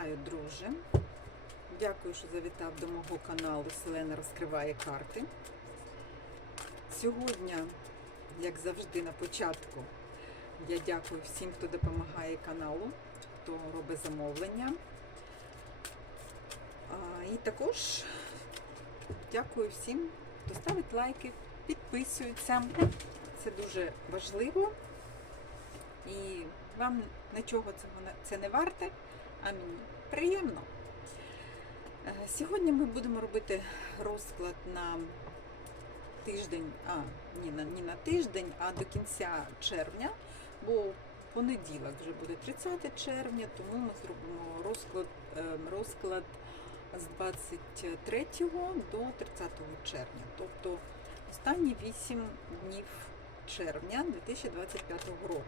Вітаю, друже. Дякую, що завітав до мого каналу Селена розкриває карти. Сьогодні, як завжди, на початку, я дякую всім, хто допомагає каналу, хто робить замовлення. І також дякую всім, хто ставить лайки, підписується. Це дуже важливо. І вам нічого цього це не варте, а мені приємно. Е, Сьогодні ми будемо робити розклад на тиждень, а ні, на, не на тиждень, а до кінця червня, бо понеділок вже буде 30 червня, тому ми зробимо розклад, е, розклад з 23 до 30 червня, тобто останні 8 днів червня 2025 року.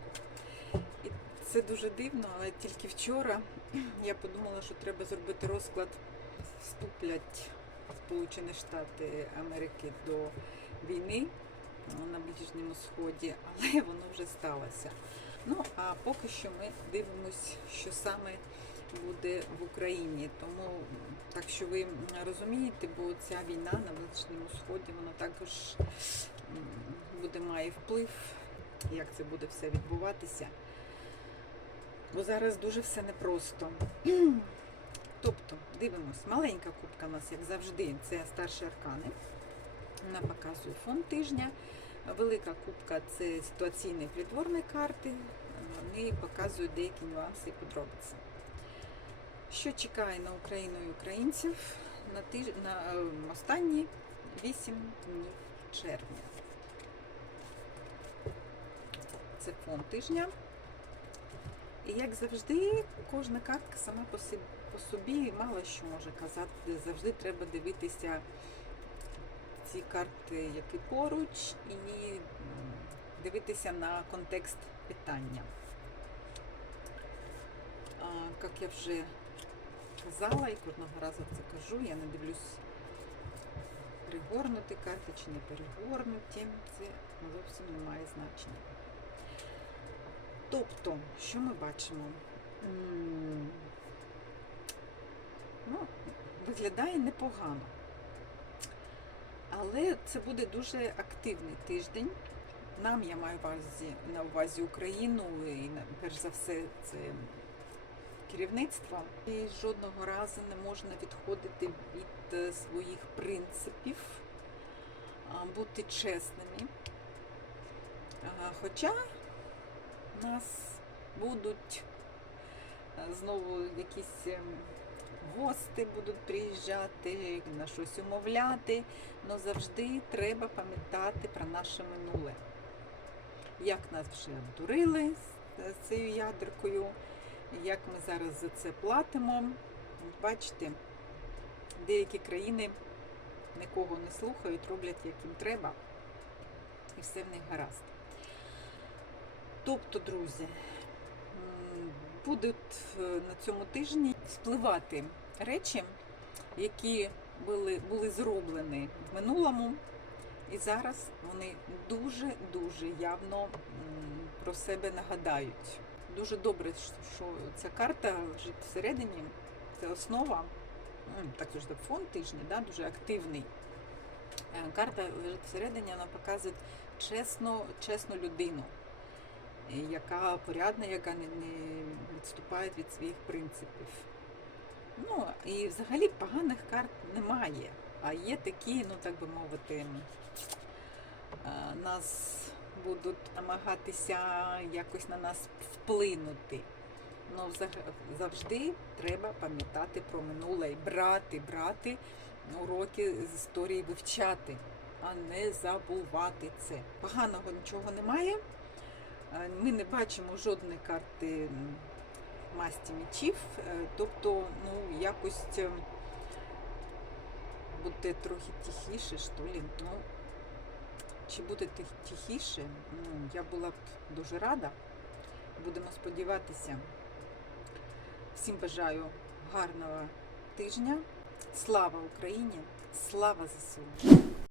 Це дуже дивно, але тільки вчора я подумала, що треба зробити розклад. Вступлять Сполучені Штати Америки до війни на Ближньому Сході, але воно вже сталося. Ну а поки що ми дивимось, що саме буде в Україні. Тому так що ви розумієте, бо ця війна на Ближньому Сході вона також буде має вплив, як це буде все відбуватися. Бо зараз дуже все непросто. Тобто, дивимось, маленька кубка у нас, як завжди, це старші аркани. Вона показує фон тижня. Велика кубка це ситуаційні притворні карти. Вони показують деякі нюанси і подробиці. Що чекає на Україну і українців на, тиж... на е, останні 8 днів червня? Це фон тижня. І як завжди, кожна картка сама по собі, мало що може казати. Завжди треба дивитися ці карти, які поруч, і дивитися на контекст питання. А, як я вже казала і кожного разу це кажу, я не дивлюсь перегорнуті карти чи не перегорнуті. Це зовсім не має значення. Тобто, що ми бачимо? Ну, виглядає непогано. Але це буде дуже активний тиждень. Нам я маю на увазі Україну і перш за все це керівництво. І жодного разу не можна відходити від е, своїх принципів, бути чесними. А, Хоча нас будуть е, знову якісь ем, гости будуть приїжджати, на щось умовляти, але завжди треба пам'ятати про наше минуле. Як нас вже обдурили з- з цією ядеркою, як ми зараз за це платимо. Бачите, деякі країни нікого не слухають, роблять як їм треба, і все в них гаразд. Тобто, друзі, будуть е, на цьому тижні спливати речі, які були, були зроблені в минулому, і зараз вони дуже-дуже явно про себе нагадають. Дуже добре, що- ця карта лежить всередині, це основа, так завжди фон тижня, да, дуже активний. Е, Карта лежить всередині, вона показує чесну, чесну людину, яка порядна, яка не, відступає від своїх принципів. Ну, і взагалі поганих карт немає. А є такі, ну так би мовити, е, нас будуть намагатися якось на нас вплинути. Ну, завжди треба пам'ятати про минуле і брати, брати уроки з історії вивчати, а не забувати це. Поганого нічого немає. Е, Ми не бачимо жодної карти масті мечів, е, тобто, ну, якось е, буде трохи тихіше, що лі. Ну, чи буде тихіше, ну, я була б дуже рада. Будемо сподіватися. Всім бажаю гарного тижня. Слава Україні! Слава ЗСУ!